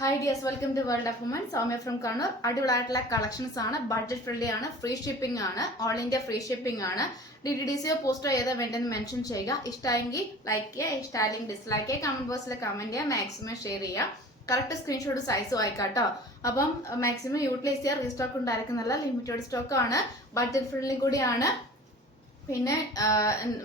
Hi dears, welcome to World of Women. Soumya from Kannur. അടിപൊളിയായിട്ടുള്ള collections ആണ്, budget friendly ആണ്, free shipping ആണ്, all India free shipping ആണ്. DTDCയോ പോസ്റ്റോ ഏതാ വേണ്ടെന്ന് മെൻഷൻ ചെയ്യുക. ഇഷ്ടമായെങ്കിൽ ലൈക്ക് ചെയ്യുക, ഇഷ്ടമായില്ലെങ്കിൽ ഡിസ്ലൈക്ക് ചെയ്യുക, കമന്റ് ബോക്സിൽ കമന്റ് ചെയ്യുക, മാക്സിമം ഷെയർ ചെയ്യുക. കറക്റ്റ് സ്ക്രീൻഷോട്ട് സൈസും ആയിക്കാട്ടോ. അപ്പം മാക്സിമം യൂട്ടിലൈസ് ചെയ്യുക. റീസ്റ്റോക്ക് ഉണ്ടായിരിക്കുന്നല്ല, ലിമിറ്റഡ് സ്റ്റോക്ക് ആണ്, ബഡ്ജറ്റ് ഫ്രണ്ട്ലി കൂടിയാണ്. പിന്നെ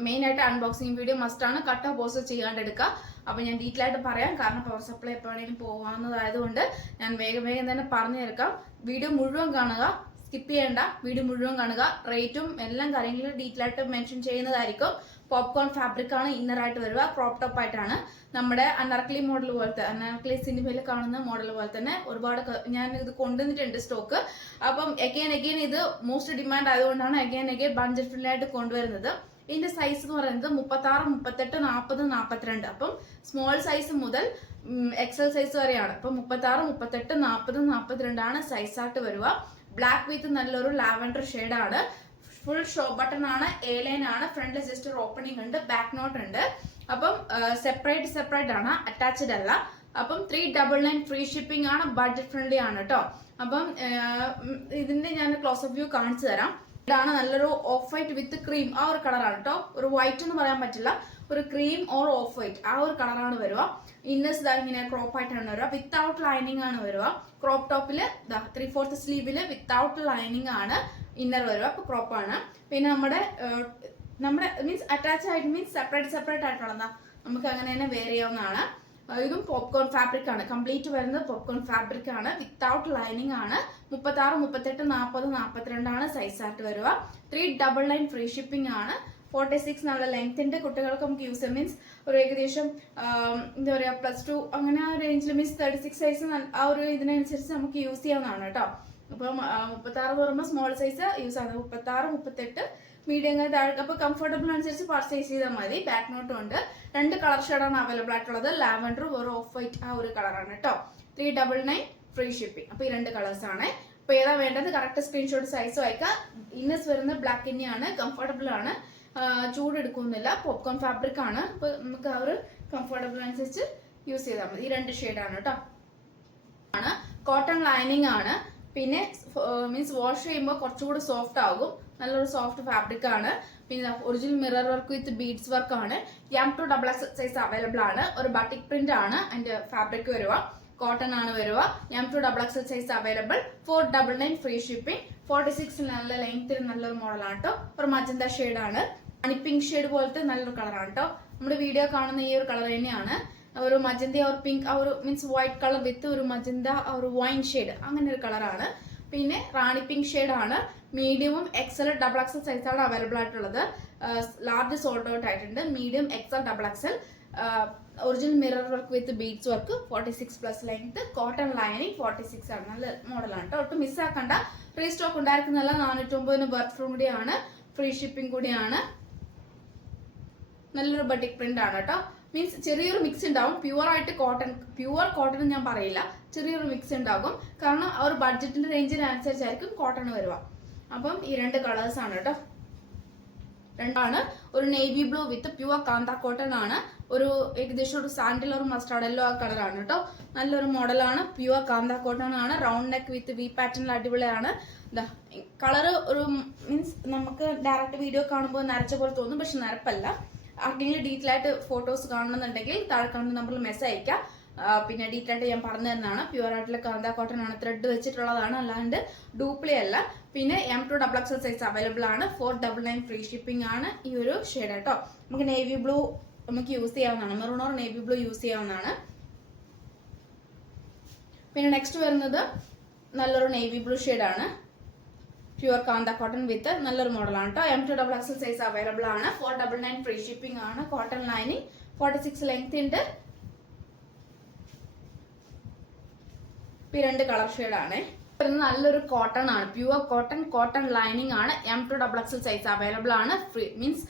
മെയിൻ ആയിട്ട് അൺബോക്സിംഗ് വീഡിയോ മസ്റ്റ് ആണ്, കട്ടോ പോസ്റ്റോ ചെയ്യാണ്ട് എടുക്കുക. അപ്പൊ ഞാൻ ഡീറ്റെയിൽ ആയിട്ട് പറയാം, കാരണം പവർ സപ്ലൈ എപ്പോഴെങ്കിലും പോകാവുന്നതായതുകൊണ്ട് ഞാൻ വേഗം തന്നെ പറഞ്ഞു തീർക്കാം. വീഡിയോ മുഴുവൻ കാണുക, സ്കിപ്പ് ചെയ്യേണ്ട, വീഡിയോ മുഴുവൻ കാണുക. റേറ്റും എല്ലാം കാര്യങ്ങളും ഡീറ്റെയിൽ ആയിട്ട് മെൻഷൻ ചെയ്യുന്നതായിരിക്കും. പോപ്കോൺ ഫാബ്രിക് ആണ് ഇന്നർ ആയിട്ട് വരിക, ക്രോപ്പ് ടോപ്പ് ആയിട്ടാണ്. നമ്മുടെ അനാർക്കലി മോഡൽ പോലത്തെ, അനാർക്കലി സിനിമയിൽ കാണുന്ന മോഡൽ പോലെ തന്നെ ഒരുപാട് ഞാൻ ഇത് കൊണ്ടുവന്നിട്ടുണ്ട് സ്റ്റോക്ക്. അപ്പം അഗൈൻ ഇത് മോസ്റ്റ് ഡിമാൻഡ് ആയതുകൊണ്ടാണ് അഗൈൻ ബഡ്ജറ്റ് ഫ്രണ്ട്ലി ആയിട്ട് കൊണ്ടുവരുന്നത്. ഇതിന്റെ സൈസ് എന്ന് പറയുന്നത് 36, 38, 40, 42. അപ്പം സ്മോൾ സൈസ് മുതൽ എക്സൽ സൈസ് വരെയാണ്. അപ്പം 36, 38, 40, 42 ആണ് സൈസ് ആയിട്ട് വരിക. ബ്ലാക്ക് വിത്ത് നല്ലൊരു ലാവൻഡർ ആണ്. ഫുൾ ഷോ ബട്ടൺ ആണ്, എ ലൈൻ ആണ്, ഫ്രണ്ടിൽ ജസ്റ്റ് ഒരു ഓപ്പണിംഗ് ഉണ്ട്, ബാക്ക് നോട്ട് ഉണ്ട്. അപ്പം സെപ്പറേറ്റ് ആണ്, അറ്റാച്ച്ഡ് അല്ല. അപ്പം 399 ഫ്രീ ഷിപ്പിംഗ് ആണ്, ബഡ്ജറ്റ് ഫ്രണ്ട്ലി ആണ് കേട്ടോ. അപ്പം ഇതിന്റെ ഞാൻ ക്ലോസ് അപ്പ് വ്യൂ കാണിച്ചു തരാം. ഇതാണ് നല്ലൊരു ഓഫ് വൈറ്റ് വിത്ത് ക്രീം, ആ ഒരു കളറാണ് കേട്ടോ. ഒരു വൈറ്റ് എന്ന് പറയാൻ പറ്റില്ല, ഒരു ക്രീം ഓർ ഓഫ് വൈറ്റ് ആ ഒരു കളറാണ് വരിക. ഇന്നേഴ്സ് ഇതാ ഇങ്ങനെ ക്രോപ്പ് ആയിട്ടാണ് വരിക, വിത്തൗട്ട് ലൈനിങ് ആണ് വരിക. ക്രോപ്പ് ടോപ്പില് 3/4 സ്ലീവില് വിത്തൗട്ട് ലൈനിങ് ആണ് ഇന്നർ വരിക, അപ്പൊ ക്രോപ്പ് ആണ്. പിന്നെ നമ്മുടെ മീൻസ് അറ്റാച്ച് ആയിട്ട് മീൻസ് സെപ്പറേറ്റ് ആയിട്ടുള്ളതാ, നമുക്ക് അങ്ങനെ തന്നെ വെയർ ചെയ്യാവുന്നതാണ്. ഇതും പോപ്കോൺ ഫാബ്രിക് ആണ്, കംപ്ലീറ്റ് വരുന്നത് പോപ്കോൺ ഫാബ്രിക് ആണ്, വിത്തൗട്ട് ലൈനിങ് ആണ്. 36, 38, 40, 42 ആണ് സൈസ് ആയിട്ട് വരിക. 399 ഫ്രീ ഷിപ്പിംഗ് ആണ്. 46 നല്ല ലെങ്ത്തിന്റെ കുട്ടികൾക്ക് നമുക്ക് യൂസ് ചെയ്യാം. മീൻസ് ഒരു ഏകദേശം എന്താ പറയാ +2 അങ്ങനെ ആ റേഞ്ചിൽ, മീൻസ് 36 സൈസ് ആ ഒരു ഇതിനനുസരിച്ച് നമുക്ക് യൂസ് ചെയ്യാവുന്നതാണ് കേട്ടോ. അപ്പം 36 എന്ന് പറയുമ്പോൾ സ്മോൾ സൈസ് യൂസ് ആകുന്നത്. 36, 38 മീഡിയം താഴെ, അപ്പൊ കംഫർട്ടബിൾ അനുസരിച്ച് പർച്ചേസ് ചെയ്താൽ മതി. ബാക്ക് നോട്ടും ഉണ്ട്. 2 കളർ ഷെയ്ഡാണ് അവൈലബിൾ ആയിട്ടുള്ളത്, ലാവൻഡർ ഒരു ഓഫ് വൈറ്റ് ആ ഒരു കളറാണ് കേട്ടോ. 399 ഫ്രീ ഷിപ്പിംഗ്. അപ്പൊ ഈ 2 കളേഴ്സ് ആണ്. അപ്പൊ ഏതാ വേണ്ടത് കറക്റ്റ് സ്ക്രീൻഷോട്ട് സൈസും അയക്കാം. ഇന്നേഴ്സ് വരുന്നത് ബ്ലാക്ക് തന്നെയാണ്, കംഫർട്ടബിൾ ആണ്, ചൂട് എടുക്കുന്നില്ല, പോപ്കോൺ ഫാബ്രിക് ആണ്. അപ്പൊ നമുക്ക് ആ ഒരു കംഫർട്ടബിൾ അനുസരിച്ച് യൂസ് ചെയ്താൽ മതി. ഈ 2 ഷെയ്ഡാണ് കേട്ടോ. ആണ് കോട്ടൺ ലൈനിങ് ആണ്. പിന്നെ മീൻസ് വാഷ് ചെയ്യുമ്പോൾ കുറച്ചുകൂടി സോഫ്റ്റ് ആകും, നല്ലൊരു സോഫ്റ്റ് ഫാബ്രിക് ആണ്. പിന്നെ original mirror work with beads work ആണ്. M2XX സൈസ് അവൈലബിൾ ആണ്. ഒരു ബട്ടിക് പ്രിന്റ് ആണ് അതിന്റെ ഫാബ്രിക് വരിക, കോട്ടൺ ആണ് വരിക. M2XX size available. 499 free shipping. 46 നല്ല ലെങ്ത്തിൽ നല്ലൊരു മോഡലാണ് കേട്ടോ. ഒരു മജന്ത ഷെയ്ഡ് ആണ്, ഹണി പിങ്ക് ഷെയ്ഡ് പോലത്തെ നല്ലൊരു കളറാണ് കേട്ടോ. നമ്മുടെ വീഡിയോ കാണുന്ന ഈ ഒരു കളർ തന്നെയാണ്. ഒരു മജന്ത ഒരു പിങ്ക് ആ ഒരു മീൻസ് വൈറ്റ് കളർ വിത്ത് ഒരു മജന്ത ഒരു വൈൻ ഷെയ്ഡ്, അങ്ങനെ ഒരു കളറാണ്. പിന്നെ റാണി പിങ്ക് ഷെയ്ഡ് ആണ്. മീഡിയവും XL, XXL സൈസാണ് അവൈലബിൾ ആയിട്ടുള്ളത്. ലാർജ് സോൾഡ് ഔട്ട് ആയിട്ടുണ്ട്. Medium XL, XXL. Original mirror work with beads work. 46+ length, cotton lining. 46 ആണ്, നല്ല മോഡലാണ് കേട്ടോ. ഒട്ടും മിസ്സാക്കണ്ട. റീസ്റ്റോക്ക് ഉണ്ടായിരിക്കുന്നല്ല. 409 ബർത്ത് ഫ്രം കൂടിയാണ്, ഫ്രീ ഷിപ്പിംഗ് കൂടിയാണ്. നല്ലൊരു ബട്ടിക് പ്രിന്റ് ആണ് കേട്ടോ. മീൻസ് ചെറിയൊരു മിക്സ് ഉണ്ടാവും. പ്യുവർ കോട്ടൺ ഞാൻ പറയില്ല, ചെറിയൊരു മിക്സ് ഉണ്ടാകും. കാരണം ആ ഒരു ബഡ്ജറ്റിന്റെ റേഞ്ചിനനുസരിച്ചായിരിക്കും കോട്ടൺ വരിക. അപ്പം ഈ 2 കളേഴ്സ് ആണ് കേട്ടോ. 2 ഒരു നേവി ബ്ലൂ വിത്ത് പ്യുവർ കാന്ത കോട്ടൺ ആണ്. ഒരു ഏകദേശം ഒരു സാൻഡിൽ ഒരു മസ്റ്റാർഡ് യെല്ലോ ആ കളറാണ് കേട്ടോ. നല്ലൊരു മോഡലാണ്, പ്യുവർ കാന്ത കോട്ടൺ ആണ്. റൗണ്ട് നെക്ക് വിത്ത് വി പാറ്റേണിൽ അടിപൊളിയാണ്. കളറ് ഒരു മീൻസ് നമുക്ക് ഡയറക്റ്റ് വീഡിയോ കാണുമ്പോൾ നരച്ച പോലെ തോന്നും, പക്ഷെ നരപ്പല്ല. ആർക്കെങ്കിലും ഡീറ്റെയിൽ ആയിട്ട് ഫോട്ടോസ് കാണണമെന്നുണ്ടെങ്കിൽ താഴെ കാണുന്ന നമ്പറിൽ മെസ്സേജ് അയക്കാം. പിന്നെ ഡീറ്റെയിൽ ആയിട്ട് ഞാൻ പറഞ്ഞു തരുന്നതാണ്. പ്യുവർ ആയിട്ടുള്ള കാന്ത കോട്ടൺ ആണ്, ത്രെഡ് വെച്ചിട്ടുള്ളതാണ്, അല്ലാണ്ട് ഡ്യൂപ്ലി അല്ല. പിന്നെ M2XX സൈസ് അവൈലബിൾ ആണ്. 499 ഫ്രീ ഷിപ്പിംഗ് ആണ്. ഈ ഒരു ഷെയ്ഡ് കേട്ടോ. നമുക്ക് നേവി ബ്ലൂ നമുക്ക് യൂസ് ചെയ്യാവുന്നതാണ്, maroon or navy blue use ചെയ്യാവുന്നതാണ്. പിന്നെ നെക്സ്റ്റ് വരുന്നത് നല്ലൊരു നേവി ബ്ലൂ ഷെയ്ഡാണ്, പ്യുവർ കാന്ത കോട്ടൺ വിത്ത് നല്ലൊരു മോഡലാണ് കേട്ടോ. M2XX സൈസ് അവൈലബിൾ ആണ്. 499 ഫ്രീ ഷിപ്പിംഗ് ആണ്. Cotton lining. 46 ലെങ്ത് ഉണ്ട്. 2 കളർ ഷെയ്ഡാണ്. നല്ലൊരു കോട്ടൺ ആണ്, പ്യുവർ കോട്ടൺ ലൈനിങ് ആണ്. M2XX സൈസ് അവൈലബിൾ ആണ്. ഫ്രീ മീൻസ്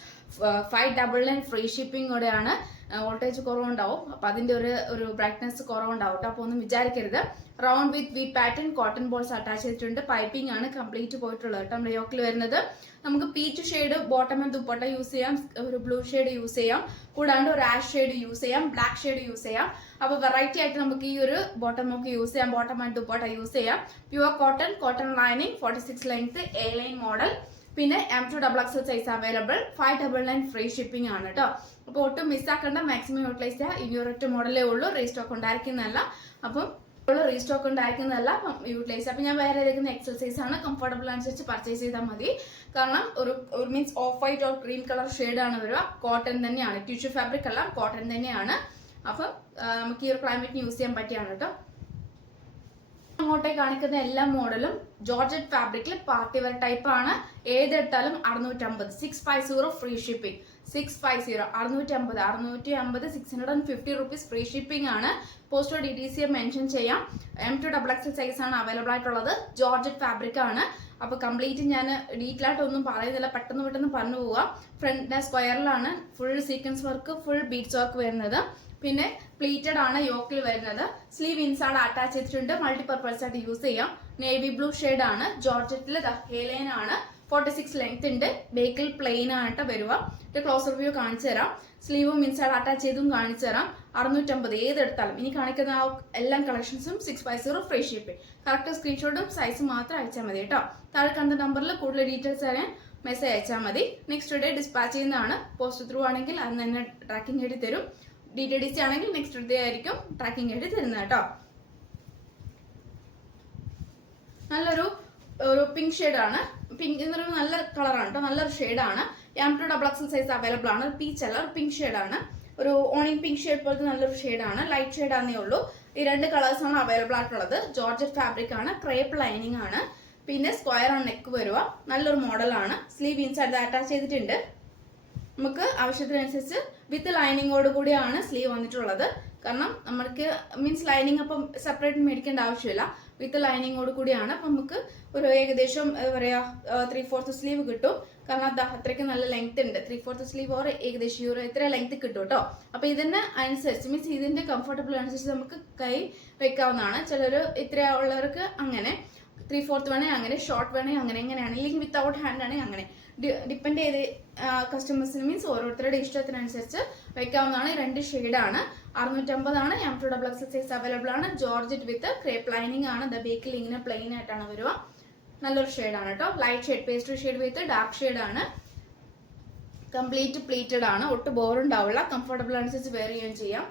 599 ഫ്രീ ഷിപ്പിംഗ് കൂടെയാണ്. വോൾട്ടേജ് കുറവുണ്ടാവും. അപ്പോൾ അതിൻ്റെ ഒരു ബ്രൈറ്റ്നസ് കുറവുണ്ടാവും കേട്ടോ. അപ്പോൾ ഒന്നും വിചാരിക്കരുത്. Round with V pattern cotton balls attach ചെയ്തിട്ടുണ്ട്. പൈപ്പിംഗ് ആണ് കംപ്ലീറ്റ് പോയിട്ടുള്ളത് കേട്ടോ. നമ്മുടെ യോക്കിൽ വരുന്നത് നമുക്ക് peach shade bottom and dupatta use ചെയ്യാം, ഒരു ബ്ലൂ ഷെയ്ഡ് യൂസ് ചെയ്യാം, കൂടാണ്ട് ഒരു ആഷ് ഷെയ്ഡ് യൂസ് ചെയ്യാം, ബ്ലാക്ക് ഷെയ്ഡ് യൂസ് ചെയ്യാം. അപ്പോൾ വെറൈറ്റി ആയിട്ട് നമുക്ക് ഈ ഒരു ബോട്ടം ഒക്കെ യൂസ് ചെയ്യാം, ബോട്ടം ആൻഡ് ദുപ്പട്ട യൂസ് ചെയ്യാം. Pure cotton lining 46 length A line model. പിന്നെ M2XXL size available. 599 free shipping ആണ് കേട്ടോ. അപ്പോൾ ഒട്ടും മിസ്സാക്കേണ്ട, മാക്സിമം യൂട്ടിലൈസ് ചെയ്യുക. ഈ ഒരൊറ്റ മോഡലേ ഉള്ളൂ, റീസ്റ്റോക്ക് ഉണ്ടായിരിക്കുന്നതല്ല. അപ്പം റീസ്റ്റോക്ക് ഉണ്ടായിരിക്കുന്നതല്ല, യൂട്ടിലൈസ്. അപ്പം ഞാൻ വേറെ ഏതെങ്കിലും എക്സസൈസ് ആണ്, കംഫർട്ടബിൾ അനുസരിച്ച് പർച്ചേസ് ചെയ്താൽ മതി. കാരണം ഒരു means of white or cream colour ഷെയ്ഡാണ് വരിക. കോട്ടൺ തന്നെയാണ്, ടിഷ്യൂ ഫാബ്രിക് അല്ല, കോട്ടൺ തന്നെയാണ്. അപ്പം നമുക്ക് ഈ ഒരു ക്ലൈമറ്റിന് യൂസ് ചെയ്യാൻ പറ്റിയാണ് കേട്ടോ. അങ്ങോട്ടേക്ക് കാണിക്കുന്ന എല്ലാ മോഡലും ജോർജറ്റ് ഫാബ്രിക്കിൽ പാർട്ടി വെയർ ടൈപ്പ് ആണ്. ഏതെടുത്താലും 650, 650 free shipping. 650 650 650 rupees free shipping ആണ്. പോസ്റ്റോ DTC മെൻഷൻ ചെയ്യാം. M2XXL സൈസ് ആണ് അവൈലബിൾ ആയിട്ടുള്ളത്. ജോർജറ്റ് ഫാബ്രിക് ആണ്. അപ്പോൾ കംപ്ലീറ്റ് ഞാൻ ഡീറ്റെയിൽ ആയിട്ട് ഒന്നും പറയുന്നില്ല, പെട്ടെന്ന് പറഞ്ഞു പോവാം. ഫ്രണ്ട് സ്ക്വയറിലാണ് full sequence work, full beads work വരുന്നത്. പിന്നെ പ്ലീറ്റഡ് ആണ് യോക്കിൽ വരുന്നത്. സ്ലീവ് ഇൻസൈഡ് അറ്റാച്ച് ചെയ്തിട്ടുണ്ട്, മൾട്ടിപർപ്പസ് ആയിട്ട് യൂസ് ചെയ്യാം. നേവി ബ്ലൂ ഷെയ്ഡ് ആണ്. ജോർജറ്റിൽ ഹെലൈൻ ആണ്. 46 ലെങ്ത് ഉണ്ട്. ബേക്കിൽ പ്ലെയിൻ ആയിട്ട് വരിക. ക്ലോസർ വ്യൂ കാണിച്ചു തരാം. സ്ലീവും ഇൻസൈഡ് അറ്റാച്ച് ചെയ്തും കാണിച്ചു തരാം. 650 ഏതെടുത്താലും. ഇനി കാണിക്കുന്ന എല്ലാ കളക്ഷൻസും 650 ഫ്രീ ഷിപ്പിംഗ്. കറക്റ്റ് സ്ക്രീൻഷോട്ടും സൈസ് മാത്രം അയച്ചാൽ മതി കേട്ടോ. താഴെ കണ്ട നമ്പറിൽ കൂടുതൽ ഡീറ്റെയിൽസ് അറിയാൻ മെസ്സേജ് അയച്ചാൽ മതി. നെക്സ്റ്റ് ഡേ ഡിസ്പാച്ച് ചെയ്യുന്നതാണ്. പോസ്റ്റ് ത്രൂ ആണെങ്കിൽ അന്ന് തന്നെ ട്രാക്കിംഗ് എഴുതി തരും. DTDC ആണെങ്കിൽ നെക്സ്റ്റ് ഡേ ആയിരിക്കും ട്രാക്കിംഗ് എഴുതി തരുന്നത് കേട്ടോ. നല്ലൊരു പിങ്ക് ഷെയ്ഡ് ആണ്. പിങ്ക് എന്നൊരു നല്ല കളറാണ് കേട്ടോ, നല്ലൊരു ഷെയ്ഡാണ്. M2XXL സൈസ് അവൈലബിൾ ആണ്. പീച്ച് അല്ല, പിങ്ക് ഷെയ്ഡാണ്. ഒരു ഓണിയൻ പിങ്ക് ഷെയ്ഡ് പോലത്തെ നല്ലൊരു ഷെയ്ഡാണ്. ലൈറ്റ് ഷെയ്ഡ് ആണെന്നേ ഉള്ളൂ. ഈ രണ്ട് കളേഴ്സ് ആണ് അവൈലബിൾ ആയിട്ടുള്ളത്. ജോർജറ്റ് ഫാബ്രിക് ആണ്, ക്രേപ്പ് ലൈനിങ് ആണ്. പിന്നെ സ്ക്വയർ ആണ് നെക്ക് വരിക. നല്ലൊരു മോഡലാണ്. സ്ലീവ് ഇൻസൈഡ് അറ്റാച്ച് ചെയ്തിട്ടുണ്ട്. നമുക്ക് ആവശ്യത്തിനനുസരിച്ച് വിത്ത് ലൈനിങ്ങോട് കൂടിയാണ് സ്ലീവ് വന്നിട്ടുള്ളത്. കാരണം നമ്മൾക്ക് മീൻസ് ലൈനിങ് അപ്പം സെപ്പറേറ്റ് മേടിക്കേണ്ട ആവശ്യമില്ല, വിത്ത് ലൈനിങ്ങോട് കൂടിയാണ്. അപ്പം നമുക്ക് ഒരു ഏകദേശം പറയാ 3/4 സ്ലീവ് കിട്ടും. കാരണം അത്രയ്ക്ക് നല്ല ലെങ്ത് ഉണ്ട്. 3/4 സ്ലീവ് ഓർ ഏകദേശം ഇത്ര ലെങ്ത് കിട്ടും കേട്ടോ. അപ്പൊ ഇതിന് അനുസരിച്ച് മീൻസ് ഇതിന്റെ കംഫർട്ടബിൾ അനുസരിച്ച് നമുക്ക് കൈ വെക്കാവുന്നതാണ്. ചിലർ ഇത്ര ഉള്ളവർക്ക് അങ്ങനെ 3/4 വേണേ അങ്ങനെ, ഷോർട്ട് വേണേ അങ്ങനെ, എങ്ങനെയാണ് ഇല്ലെങ്കിൽ വിത്തൗട്ട് ഹാൻഡ് ആണെങ്കിൽ അങ്ങനെ ഡിപ്പെൻഡ് ചെയ്ത് കസ്റ്റമേഴ്സിന് മീൻസ് ഓരോരുത്തരുടെ ഇഷ്ടത്തിനനുസരിച്ച് വെക്കാവുന്നതാണ്. ഈ രണ്ട് ഷെയ്ഡാണ്. 650 ആണ്. M2XXL സൈസ് അവൈലബിൾ ആണ്. ജോർജറ്റ് വിത്ത് ക്രേപ്പ് ലൈനിങ് ആണ്. ബേക്കിൽ ഇങ്ങനെ പ്ലെയിൻ ആയിട്ടാണ് വരിക. നല്ലൊരു ഷെയ്ഡാണ് കേട്ടോ. ലൈറ്റ് ഷെയ്ഡ്, പേസ്റ്റൽ ഷെയ്ഡ് വിത്ത് ഡാർക്ക് ഷെയ്ഡ് ആണ്. കംപ്ലീറ്റ് പ്ലീറ്റഡ് ആണ്. ഒട്ടും ബോറുണ്ടാവില്ല. കംഫർട്ടബിൾ അനുസരിച്ച് വെയർ ചെയ്യുകയും ചെയ്യാം.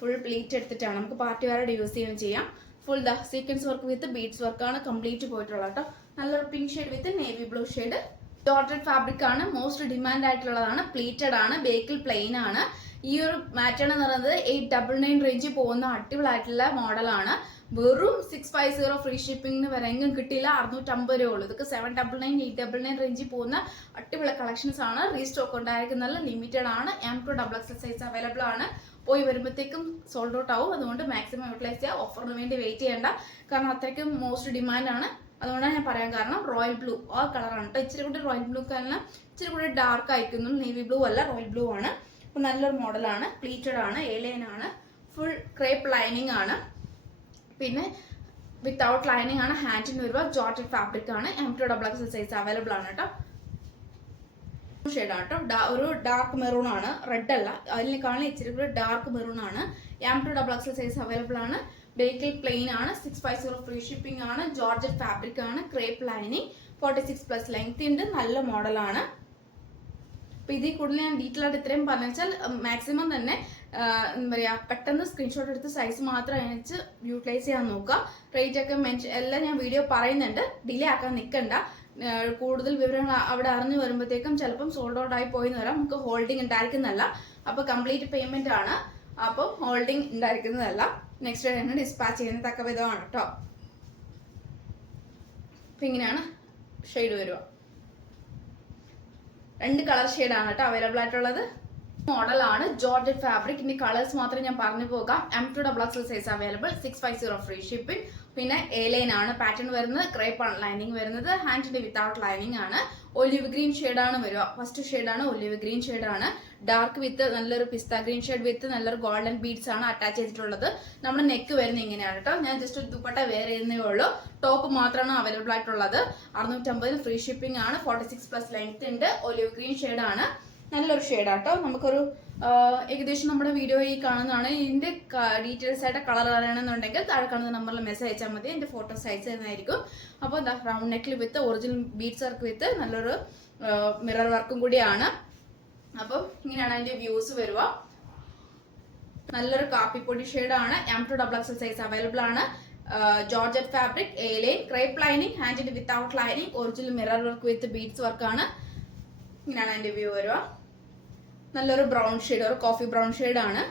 ഫുൾ പ്ലീറ്റ് എടുത്തിട്ടാണ് നമുക്ക് പാർട്ടി വെയറായിട്ട് യൂസ് ചെയ്യുകയും ചെയ്യാം. Full sequence work with beads വർക്കാണ് കംപ്ലീറ്റ് പോയിട്ടുള്ളത് കേട്ടോ. നല്ലൊരു പിങ്ക് ഷെയ്ഡ് വിത്ത് navy blue shade. Georgette fabric ആണ്. മോസ്റ്റ് ഡിമാൻഡ് ആയിട്ടുള്ളതാണ്. പ്ലീറ്റഡ് ആണ്. ബേക്കിൽ പ്ലെയിൻ ആണ്. ഈ ഒരു പാറ്റേൺ എന്ന് പറയുന്നത് 899 റേഞ്ചിൽ പോകുന്ന അടിപൊളിയായിട്ടുള്ള മോഡലാണ്. വെറും 650 ഫ്രീ ഷിപ്പിംഗിന് വരെ എങ്ങും കിട്ടില്ല. 650 രൂപ ഉള്ളൂ. ഇതൊക്കെ 799 899 റേഞ്ചിൽ പോകുന്ന അടിപൊളി കളക്ഷൻസ് ആണ്. റീസ്റ്റോക്ക് ഉണ്ടായിരിക്കുന്നത് ലിമിറ്റഡ് ആണ്. M2XXL സൈസ് അവൈലബിൾ ആണ്. പോയി വരുമ്പോഴത്തേക്കും സോൾഡ് ഔട്ട് ആവും. അതുകൊണ്ട് മാക്സിമം യൂട്ടിലൈസ് ചെയ്യുക. ഓഫറിന് വേണ്ടി വെയിറ്റ് ചെയ്യേണ്ട. കാരണം അത്രയ്ക്കും മോസ്റ്റ് ഡിമാൻഡാണ്. അതുകൊണ്ടാണ് ഞാൻ പറയാൻ കാരണം. റോയൽ ബ്ലൂ ആ കളറാണ് കേട്ടോ. ഇച്ചിരി കൂടി റോയൽ ബ്ലൂ കാരണം ഇച്ചിരി കൂടി ഡാർക്ക് അയക്കുന്നു. നേവി ബ്ലൂ അല്ല, റോയൽ ബ്ലൂ ആണ്. അപ്പോൾ നല്ലൊരു മോഡലാണ്. പ്ലീറ്റഡ് ആണ്. എലൈൻ ആണ്. ഫുൾ ക്രേപ്പ് ലൈനിങ് ആണ്. പിന്നെ വിത്തൗട്ട് ലൈനിങ് ആണ്. ഹാൻഡിന് വരുക. ജോർജറ്റ് ഫാബ്രിക് ആണ്. M2XXL സൈസ് അവൈലബിൾ ആണ് കേട്ടോ. ഷെയ്ഡാണ് കേട്ടോ. ഒരു ഡാർക്ക് മെറൂൺ ആണ്. റെഡ് അല്ല, അതിനേക്കാളും ഇച്ചിരി കൂടി ഡാർക്ക് മെറൂൺ ആണ്. M2XXL സൈസ് അവൈലബിൾ ആണ്. ബേക്കിൽ പ്ലെയിൻ ആണ്. 650 ഫ്രീ ഷിപ്പിംഗ് ആണ്. ജോർജറ്റ് ഫാബ്രിക് ആണ്. ക്രേപ്പ് ലൈനിങ് 46+ ലെങ്ത് ഉണ്ട്. നല്ല മോഡലാണ്. അപ്പൊ ഇതിൽ കൂടുതൽ ഞാൻ ഡീറ്റെയിൽ ആയിട്ട് ഇത്രയും പറഞ്ഞു വെച്ചാൽ മാക്സിമം തന്നെ എന്താ പറയാ പെട്ടെന്ന് സ്ക്രീൻഷോട്ട് എടുത്ത് സൈസ് മാത്രം അയച്ച് യൂട്ടിലൈസ് ചെയ്യാൻ നോക്കുക. റേറ്റ് ഒക്കെ എല്ലാം ഞാൻ വീഡിയോ പറയുന്നുണ്ട്. ഡിലേ ആക്കാൻ നിൽക്കണ്ട. കൂടുതൽ വിവരങ്ങൾ അവിടെ അറിഞ്ഞു വരുമ്പോഴത്തേക്കും ചിലപ്പം സോൾഡ് ഔട്ട് ആയി പോയി വരാം. നമുക്ക് ഹോൾഡിംഗ് ഉണ്ടായിരിക്കുന്നതല്ല. അപ്പൊ കംപ്ലീറ്റ് പേയ്മെന്റ് ആണ്. അപ്പം ഹോൾഡിംഗ് ഉണ്ടായിരിക്കുന്നതല്ല. നെക്സ്റ്റ് ഡേ തന്നെ ഡിസ്പാച്ച് ചെയ്യുന്ന തക്ക വിധമാണ് കേട്ടോ. അപ്പൊ ഇങ്ങനെയാണ് ഷെയ്ഡ് വരിക. 2 കളർ ഷെയ്ഡാണ് കേട്ടോ അവൈലബിൾ ആയിട്ടുള്ളത്. മോഡലാണ് ജോർജറ്റ് ഫാബ്രിക്. ഇനി കളേഴ്സ് മാത്രം ഞാൻ പറഞ്ഞു പോകാം. M2XXL size available, 650 free shipping. പിന്നെ എ ലൈൻ ആണ് പാറ്റേൺ വരുന്നത്, ക്രേപ്പ് ആണ് ലൈനിങ് വരുന്നത്, ഹാൻഡിന്റെ വിത്തൗട്ട് ലൈനിങ് ആണ്. ഒലിവ് ഗ്രീൻ ഷെയ്ഡാണ് വരിക. ഫസ്റ്റ് ഷെയ്ഡാണ് ഒലിവ് ഗ്രീൻ ഷെയ്ഡാണ്. ഡാർക്ക് വിത്ത് നല്ലൊരു പിസ്ത ഗ്രീൻ ഷെയ്ഡ് വിത്ത് നല്ലൊരു ഗോൾഡൻ ബീഡ്സ് ആണ് അറ്റാച്ച് ചെയ്തിട്ടുള്ളത്. നമ്മുടെ നെക്ക് വരുന്നത് ഇങ്ങനെയാണ് കേട്ടോ. ഞാൻ ജസ്റ്റ് ഒരു ദുപ്പട്ട വെയർ ചെയ്യുന്നേ ഉള്ളൂ. ടോപ്പ് മാത്രമാണ് അവൈലബിൾ ആയിട്ടുള്ളത്. 650 ഫ്രീ ഷിപ്പിംഗ് ആണ്. 46+ ലെങ്ത് ഉണ്ട്. ഒലിവ് ഗ്രീൻ ഷെയ്ഡാണ്, നല്ലൊരു ഷെയ്ഡാട്ടോ. നമുക്കൊരു ഏകദേശം നമ്മുടെ വീഡിയോ ഈ കാണുന്നതാണ്. ഇതിന്റെ ഡീറ്റെയിൽസ് ആയിട്ട് കളർ അറിയണമെന്നുണ്ടെങ്കിൽ താഴെ കാണുന്ന നമ്പറിൽ മെസ്സേജ് അയച്ചാൽ മതി. എന്റെ ഫോട്ടോസ് അയച്ചു തരുന്നതായിരിക്കും. അപ്പോൾ എന്താ റൗണ്ട് നെക്കിൽ വിത്ത് ഒറിജിനൽ ബീഡ്സ് വർക്ക് വിത്ത് നല്ലൊരു മിറർ വർക്കും കൂടിയാണ്. അപ്പം ഇങ്ങനെയാണ് അതിന്റെ വ്യൂസ് വരിക. നല്ലൊരു കാപ്പിപ്പൊടി ഷെയ്ഡാണ്. M2XXL സൈസ് അവൈലബിൾ ആണ്. Georgette fabric, A line, crepe lining, ഹാൻഡിന്റെ without lining, original mirror work with beads വർക്കാണ്. ഇങ്ങനെയാണ് അതിന്റെ വ്യൂ വരിക. നല്ലൊരു ബ്രൗൺ ഷെയ്ഡ്, ഒരു കോഫി ബ്രൗൺ ഷെയ്ഡാണ്.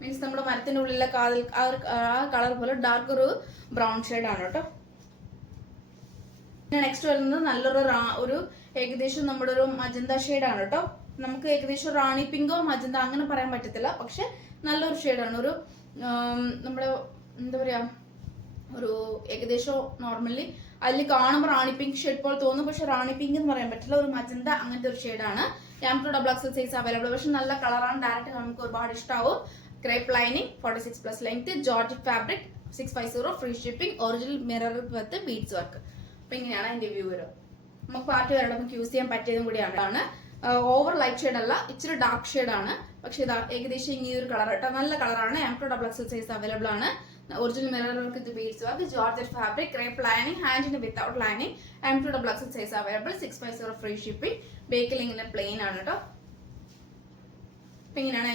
മീൻസ് നമ്മുടെ മരത്തിന്റെ ഉള്ളിലെ ആ കളർ പോലെ ഡാർക്ക് ഒരു ബ്രൗൺ ഷെയ്ഡാണ് കേട്ടോ. പിന്നെ നെക്സ്റ്റ് വരുന്നത് നല്ലൊരു ഏകദേശം നമ്മുടെ ഒരു മജന്ത ഷെയ്ഡാണ് കേട്ടോ. നമുക്ക് ഏകദേശം റാണി പിങ്കോ മജന്ത അങ്ങനെ പറയാൻ പറ്റത്തില്ല, പക്ഷെ നല്ലൊരു ഷെയ്ഡാണ്. ഒരു നമ്മുടെ എന്താ പറയാ, ഒരു ഏകദേശം നോർമലി അതിൽ കാണുമ്പോൾ റാണി പിങ്ക് ഷെയ്ഡ് പോലെ തോന്നും, പക്ഷെ റാണി പിങ്ക് എന്ന് പറയാൻ പറ്റില്ല. ഒരു മജന്ത അങ്ങനത്തെ ഒരു ഷെയ്ഡാണ്. M2XXL സൈസ് അവൈലബിൾ, പക്ഷെ നല്ല കളറാണ്. ഡയറക്റ്റ് നമുക്ക് ഒരുപാട് ഇഷ്ടമാവും. Crepe lining, 46+ length, georgette fabric, 650 free shipping, original mirror വിത്ത് ബീഡ്സ് വർക്ക്. അപ്പൊ ഇങ്ങനെയാണ് അതിന്റെ വ്യൂ വരും. നമുക്ക് പാർട്ടി വരെ നമുക്ക് യൂസ് ചെയ്യാൻ പറ്റിയതും കൂടിയാണ്. ഓവർ ലൈറ്റ് ഷെയ്ഡ് അല്ല, ഇച്ചിരി ഡാർക്ക് ഷെയ്ഡാണ്. പക്ഷെ ഇതാ ഏകദേശം ഈ ഒരു കളർ കേട്ടോ, നല്ല കളറാണ്. M2XXL സൈസ് അവൈലബിൾ ആണ്. Original mirror work with beads work, georgette fabric, crepe lining, ഹാൻഡിന്റെ without lining. M2XXL size available, 650 free shipping. Back ലിങ്കിന്റെ പ്ലെയിൻ ആണ് കേട്ടോ. അപ്പൊ ഇങ്ങനെയാണ്